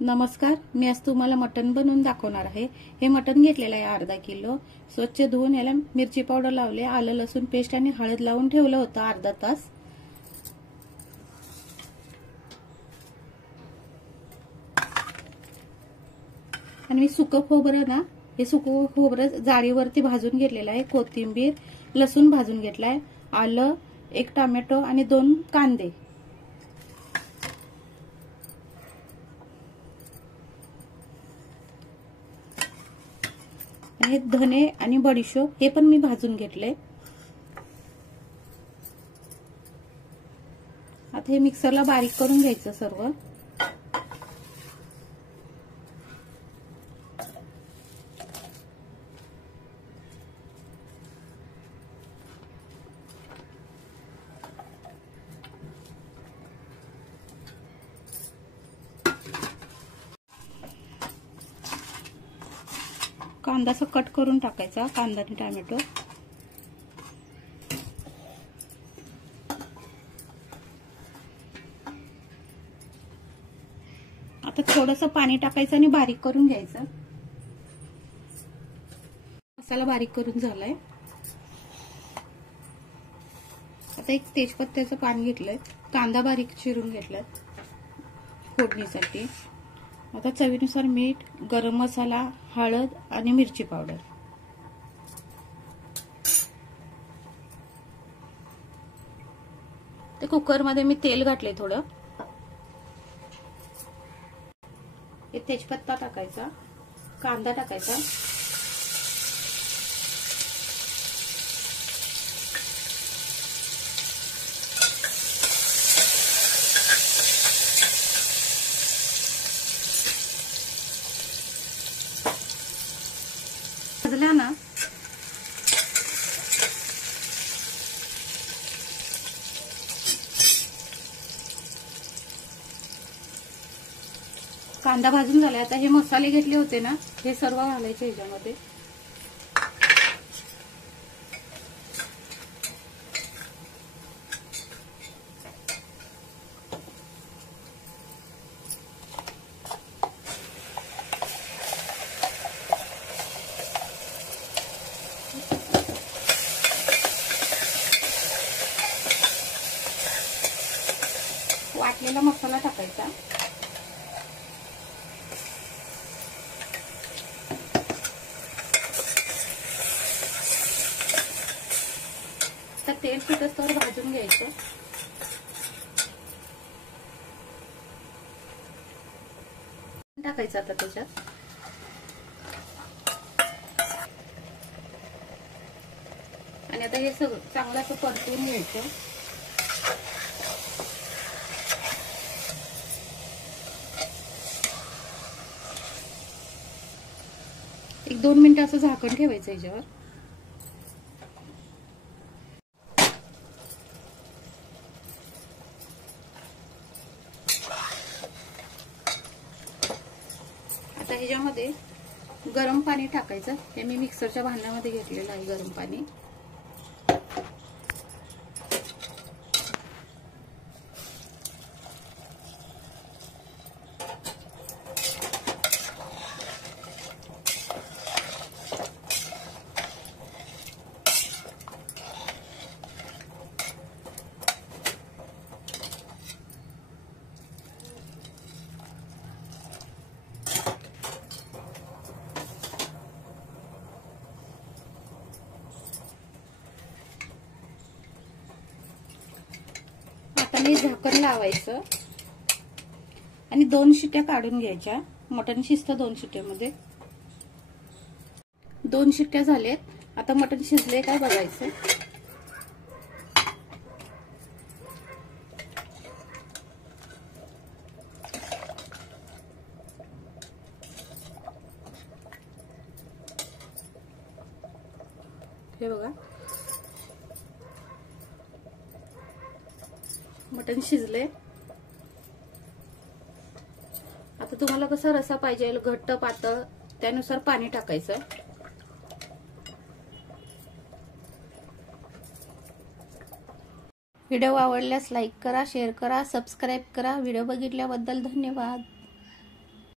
नमस्कार, मी आज तुम्हाला मटण बनवून दाखवणार आहे। हे मटण घेतलेलं आहे अर्धा किलो। स्वच्छ धुवून याला मिरची पावडर लावले, आलं लसूण पेस्ट आणि हळद लावून ठेवलं होतं अर्धा तास। आणि मी सुकं खोबरं ना, हे सुकं खोबरं जाळीवरती भाजून घेतलेलं आहे। कोथिंबीर, लसूण भाजून घेतलाय, आलं, एक टोमॅटो आणि 2 कांदे। आणि धने आणि बडीशोप हे पण मी भाजून घेतले। आता हे मिक्सरला बारीक करून घ्यायचं सर्व। कांदा असं कट करून टाकायचा, कांदा आणि टोमॅटो। आता थोडंसं पाणी टाकायचं आणि बारीक करून घ्यायचं। मसाला बारीक करून झालाय। आता एक तेजपत्त्याचं पान घेतलंय, कांदा बारीक चिरून घेतलाय फोडणीसाठी। आता चवीनुसार मीठ, गरम मसाला, हळद आणि मिरची पावडर। ते कुकर मध्ये मी तेल घातले थोडं। एक तेजपत्ता टाकायचा, कांदा टाकायचा, भाजला ना कांदा भाजून झालाय। आता हे मसाले घेतले होते ना, हे सर्व घालायचे ह्याच्यामध्ये। वाटलेला मसाला टाकायचा, तर तेल सुटस्तोवर भाजून घ्यायचं। टाकायचं आता त्याच्यात। आणि आता हे सगळं चांगलं असं परतून घ्यायचं। एक 2 मिनिटं असं झाकण ठेवायचं याच्यावर। आता ह्याच्यामध्ये गरम पाणी टाकायचं। हे मी मिक्सरच्या भांड्यामध्ये घेतलेलं आहे गरम पाणी। आणि झाकण लावायचं आणि 2 शिट्ट्या काढून घ्यायच्या। मटण शिजतं 2 शिट्ट्यामध्ये। 2 शिट्ट्या झालेत। आता मटण शिजले काय बघायचं। हे बघा, मटण शिजले। आता तुम्हाला कसा रसा पाहिजे, घट्ट पातळ, त्यानुसार पाणी टाकायचं। व्हिडिओ आवडल्यास लाईक करा, शेअर करा, सबस्क्राईब करा। व्हिडिओ बघितल्याबद्दल धन्यवाद।